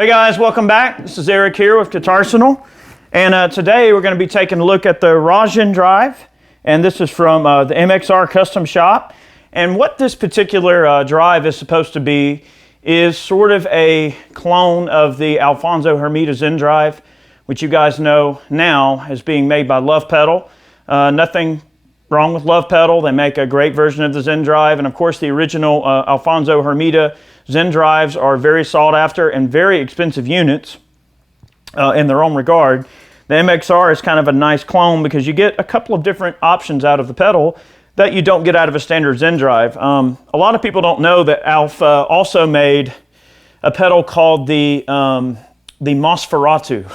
Hey guys, welcome back. This is Eric here with Guitarsenal, and today we're going to be taking a look at the Raijin drive, and this is from the MXR custom shop. And what this particular drive is supposed to be is sort of a clone of the Alfonso Hermida Zen drive, which you guys know now is being made by Love Pedal. Nothing wrong with Love Pedal. They make a great version of the Zen drive, and of course the original Alfonso Hermida Zen drives are very sought after and very expensive units in their own regard. The MXR is kind of a nice clone because you get a couple of different options out of the pedal that you don't get out of a standard Zen drive. A lot of people don't know that Alf also made a pedal called the Nosferatu.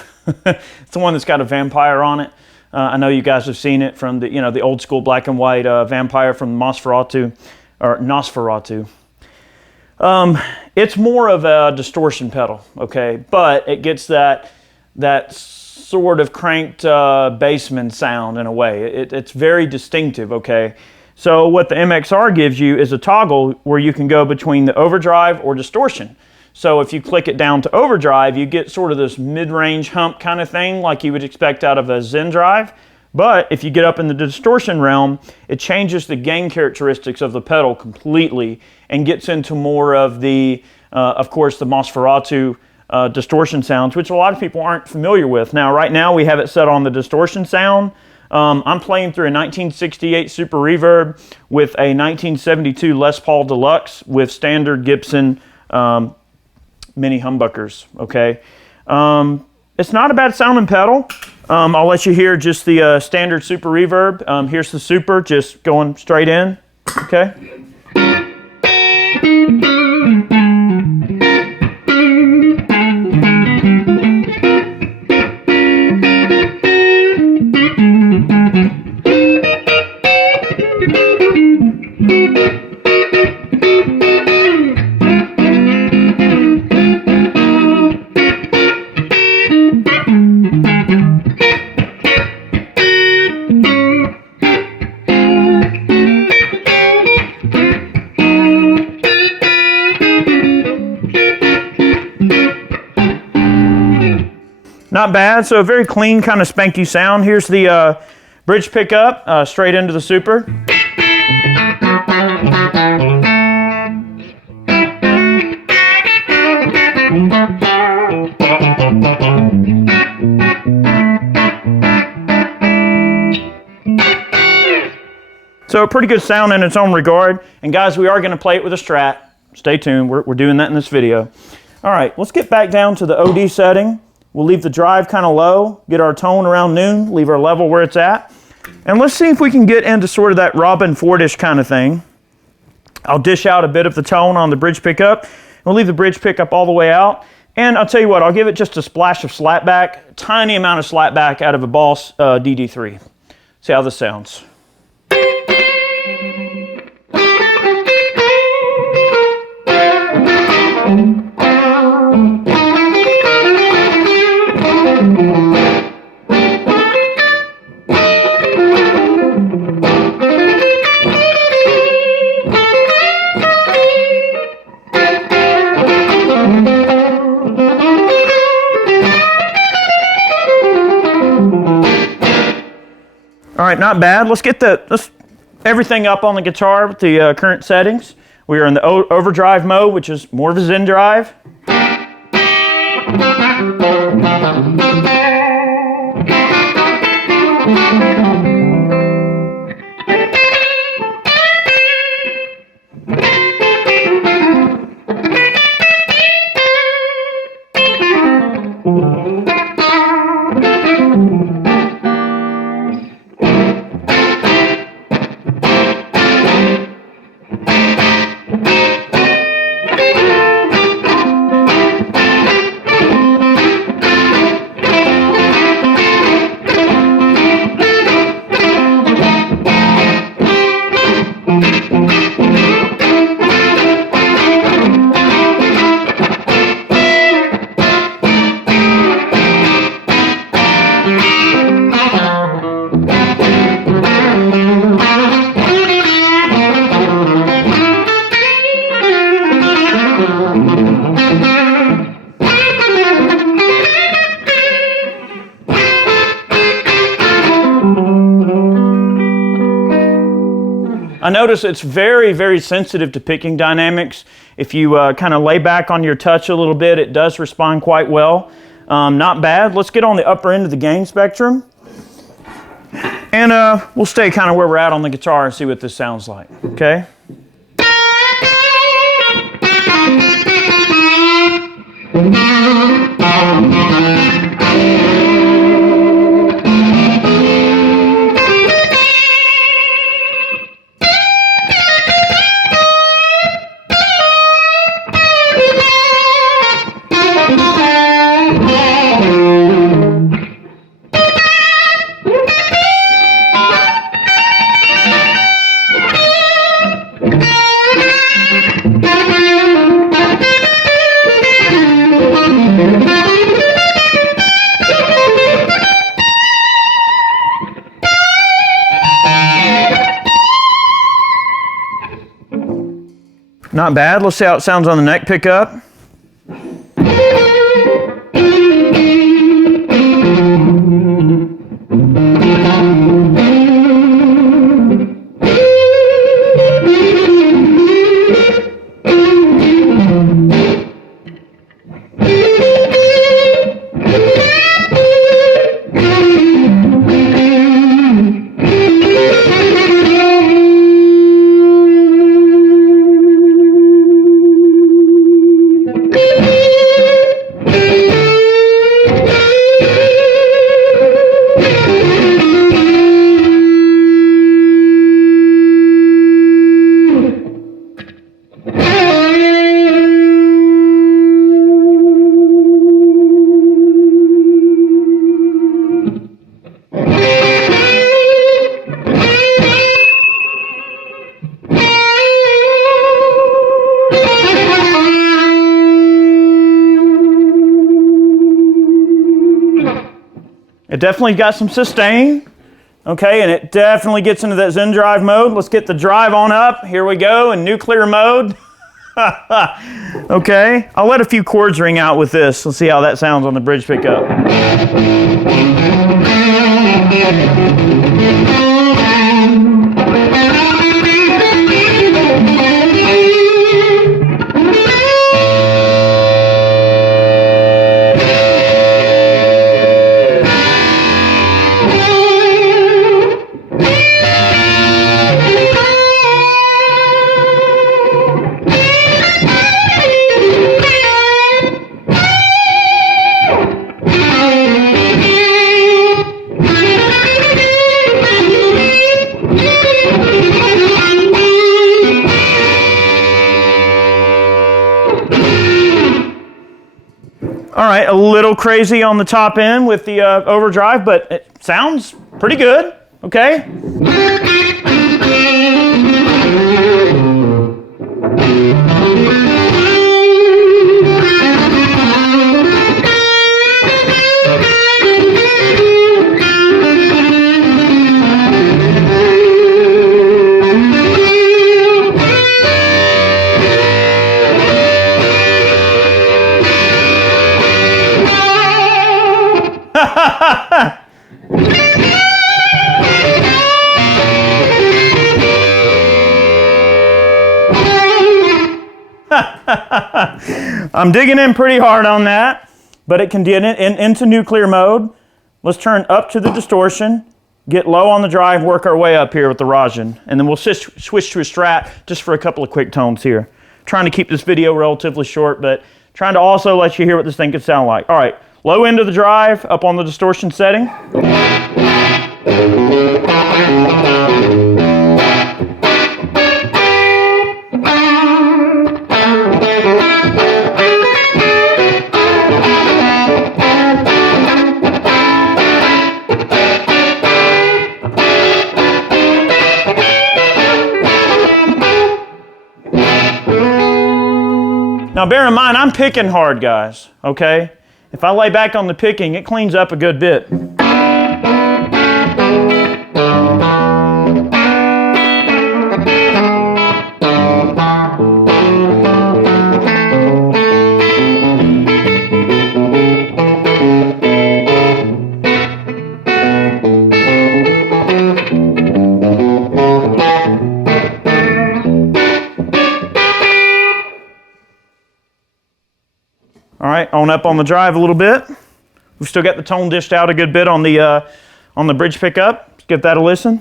It's the one that's got a vampire on it. I know you guys have seen it from the the old school black and white vampire from Nosferatu, or Nosferatu. It's more of a distortion pedal, okay, but it gets that sort of cranked bassman sound in a way. It's very distinctive, okay. So what the MXR gives you is a toggle where you can go between the overdrive or distortion. So if you click it down to overdrive, you get sort of this mid-range hump kind of thing like you would expect out of a Zen drive. But if you get up in the distortion realm, it changes the gain characteristics of the pedal completely and gets into more of the, of course, the Nosferatu distortion sounds, which a lot of people aren't familiar with. Now, right now, we have it set on the distortion sound. I'm playing through a 1968 Super Reverb with a 1972 Les Paul Deluxe with standard Gibson mini humbuckers, okay? It's not a bad sounding pedal. I'll let you hear just the standard Super Reverb. Here's the Super just going straight in, okay? Not bad, so a very clean kind of spanky sound. Here's the bridge pickup straight into the Super. So a pretty good sound in its own regard. And guys, we are going to play it with a Strat. Stay tuned, we're doing that in this video. All right, let's get back down to the OD setting. We'll leave the drive kind of low, get our tone around noon, leave our level where it's at. And let's see if we can get into sort of that Robin Fordish kind of thing. I'll dish out a bit of the tone on the bridge pickup. We'll leave the bridge pickup all the way out. And I'll tell you what, I'll give it just a splash of slapback, tiny amount of slapback out of a Boss DD3. See how this sounds. right, not bad. Let's get everything up on the guitar with the current settings. We are in the overdrive mode, which is more of a Zen drive. I notice it's very, very sensitive to picking dynamics. If you kind of lay back on your touch a little bit, it does respond quite well. Not bad. Let's get on the upper end of the gain spectrum. And we'll stay kind of where we're at on the guitar and see what this sounds like, okay? Not bad. Let's see how it sounds on the neck pickup. It definitely got some sustain, okay, and it definitely gets into that Zen drive mode. Let's get the drive on up. Here we go in nuclear mode. Okay, I'll let a few chords ring out with this. Let's see how that sounds on the bridge pickup. All right, a little crazy on the top end with the overdrive, but it sounds pretty good, okay? I'm digging in pretty hard on that, but it can get into nuclear mode. Let's turn up to the distortion, get low on the drive, work our way up here with the Rajin, and then we'll switch to a Strat just for a couple of quick tones here. Trying to keep this video relatively short, but trying to also let you hear what this thing could sound like. All right, low end of the drive, up on the distortion setting. Now bear in mind, I'm picking hard, guys, okay? If I lay back on the picking, it cleans up a good bit. All right, on up on the drive a little bit. We've still got the tone dished out a good bit on the bridge pickup. Let's give that a listen.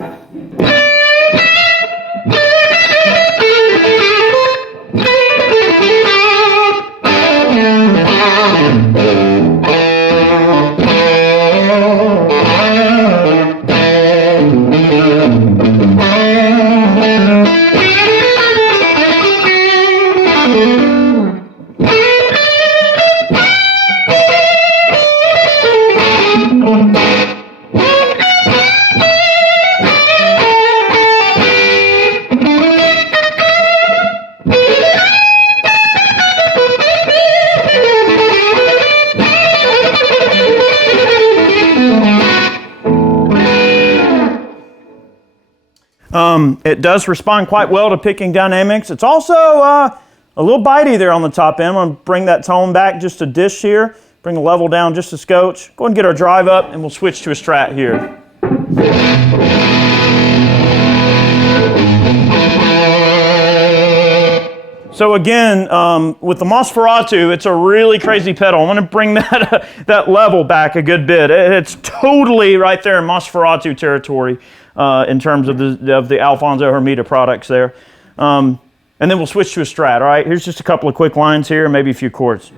It does respond quite well to picking dynamics. It's also a little bitey there on the top end. I'm going to bring that tone back just a dish here, bring the level down just a scotch. Go ahead and get our drive up, and we'll switch to a Strat here. So again, with the Nosferatu, it's a really crazy pedal. I'm going to bring that level back a good bit. It's totally right there in Nosferatu territory in terms of the Alfonso Hermida products there. And then we'll switch to a Strat, all right? Here's just a couple of quick lines here, maybe a few chords.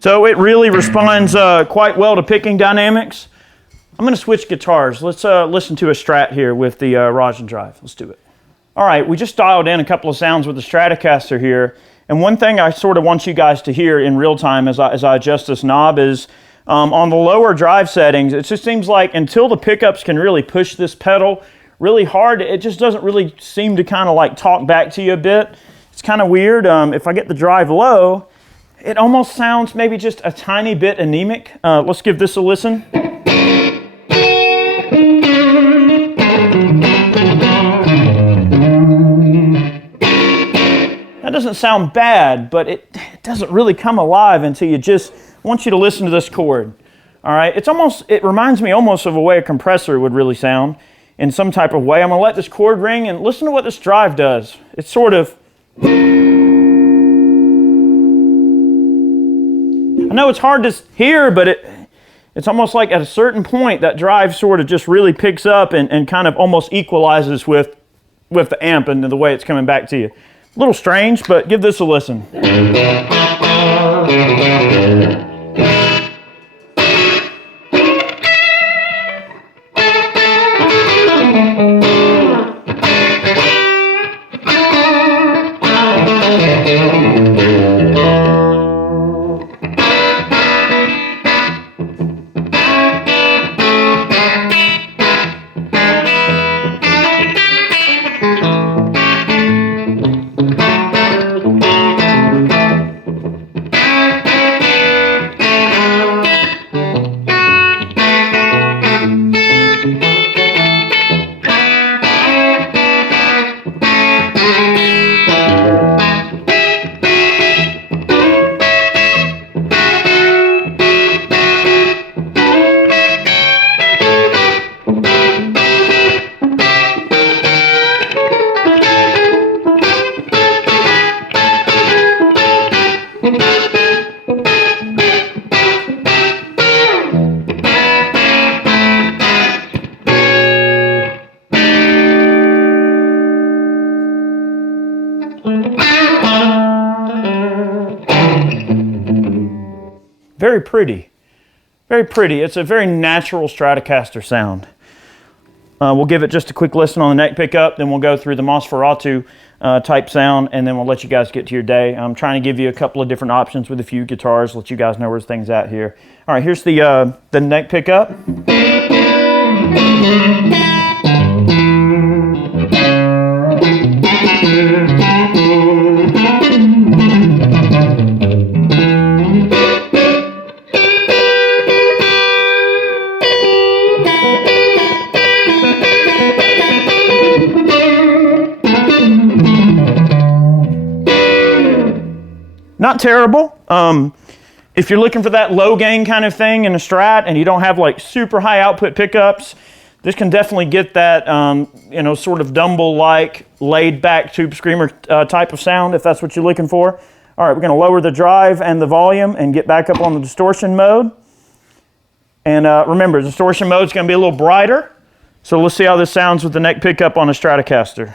So it really responds quite well to picking dynamics. I'm going to switch guitars. Let's listen to a Strat here with the Rajin drive. Let's do it. All right, we just dialed in a couple of sounds with the Stratocaster here. And one thing I sort of want you guys to hear in real time as I adjust this knob is on the lower drive settings, it just seems like until the pickups can really push this pedal really hard, it just doesn't really seem to kind of like talk back to you a bit. It's kind of weird. If I get the drive low, it almost sounds maybe just a tiny bit anemic. Let's give this a listen. That doesn't sound bad, but it doesn't really come alive until you just, I want you to listen to this chord. All right, it reminds me almost of a way a compressor would really sound in some type of way. I'm gonna let this chord ring and listen to what this drive does. It's sort of, I know it's hard to hear, but it's almost like at a certain point that drive sort of just really picks up and kind of almost equalizes with the amp and the way it's coming back to you. A little strange, but give this a listen. Very pretty. Very pretty. It's a very natural Stratocaster sound. We'll give it just a quick listen on the neck pickup, then we'll go through the MXR type sound, and then we'll let you guys get to your day. I'm trying to give you a couple of different options with a few guitars, let you guys know where things at here. All right, here's the neck pickup. Not terrible. If you're looking for that low gain kind of thing in a Strat and you don't have like super high output pickups, this can definitely get that sort of Dumble-like laid back tube screamer type of sound if that's what you're looking for. All right, we're gonna lower the drive and the volume and get back up on the distortion mode. And remember, distortion mode is gonna be a little brighter. So let's see how this sounds with the neck pickup on a Stratocaster.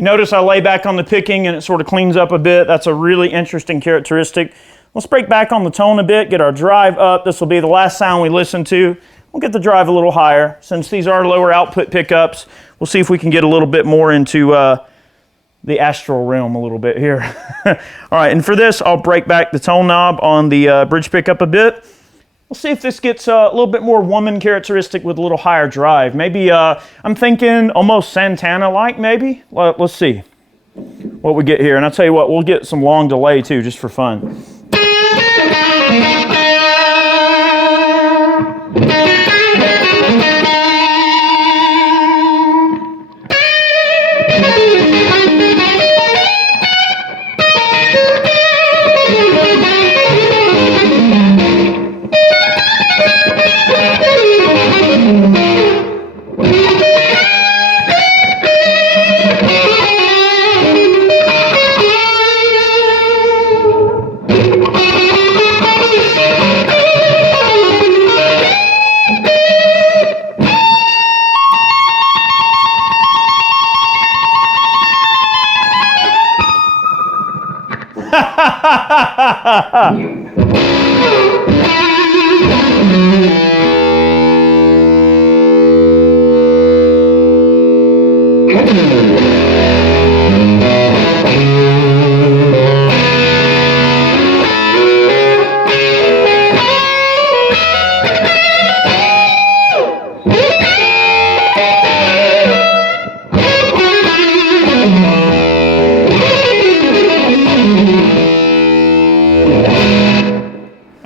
Notice I lay back on the picking and it sort of cleans up a bit. That's a really interesting characteristic. Let's break back on the tone a bit, get our drive up. This will be the last sound we listen to. We'll get the drive a little higher. Since these are lower output pickups, we'll see if we can get a little bit more into the astral realm a little bit here. All right, and for this, I'll break back the tone knob on the bridge pickup a bit. We'll see if this gets a little bit more woman characteristic with a little higher drive. Maybe, I'm thinking almost Santana-like maybe. Let's see what we get here. And I'll tell you what, we'll get some long delay too, just for fun.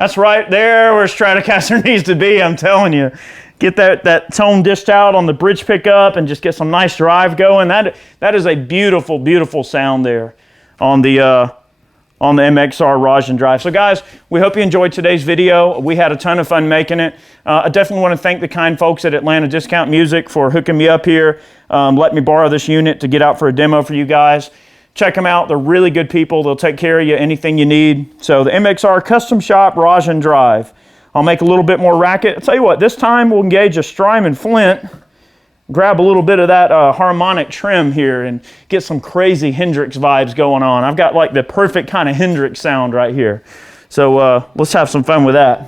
That's right there where Stratocaster needs to be, I'm telling you. Get that tone dished out on the bridge pickup and just get some nice drive going. That is a beautiful, beautiful sound there on the MXR Rajin drive. So guys, we hope you enjoyed today's video. We had a ton of fun making it. I definitely want to thank the kind folks at Atlanta Discount Music for hooking me up here, letting me borrow this unit to get out for a demo for you guys. Check them out. They're really good people. They'll take care of you, anything you need. So the MXR Custom Shop Rajin Drive. I'll make a little bit more racket. I'll tell you what, this time we'll engage a Strymon flint, grab a little bit of that harmonic trim here and get some crazy Hendrix vibes going on. I've got like the perfect kind of Hendrix sound right here. So let's have some fun with that.